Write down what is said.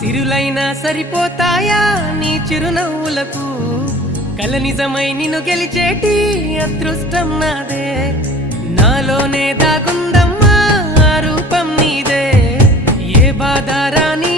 సిరులైనా సరిపోతాయా నీ చిరునవ్వులకు కల నిజమై నిన్ను గెలిచేటి అదృష్టం నాదే నాలోనే దాగుందమ్మా ఆ రూపం నీదే ఏ బాధ రాని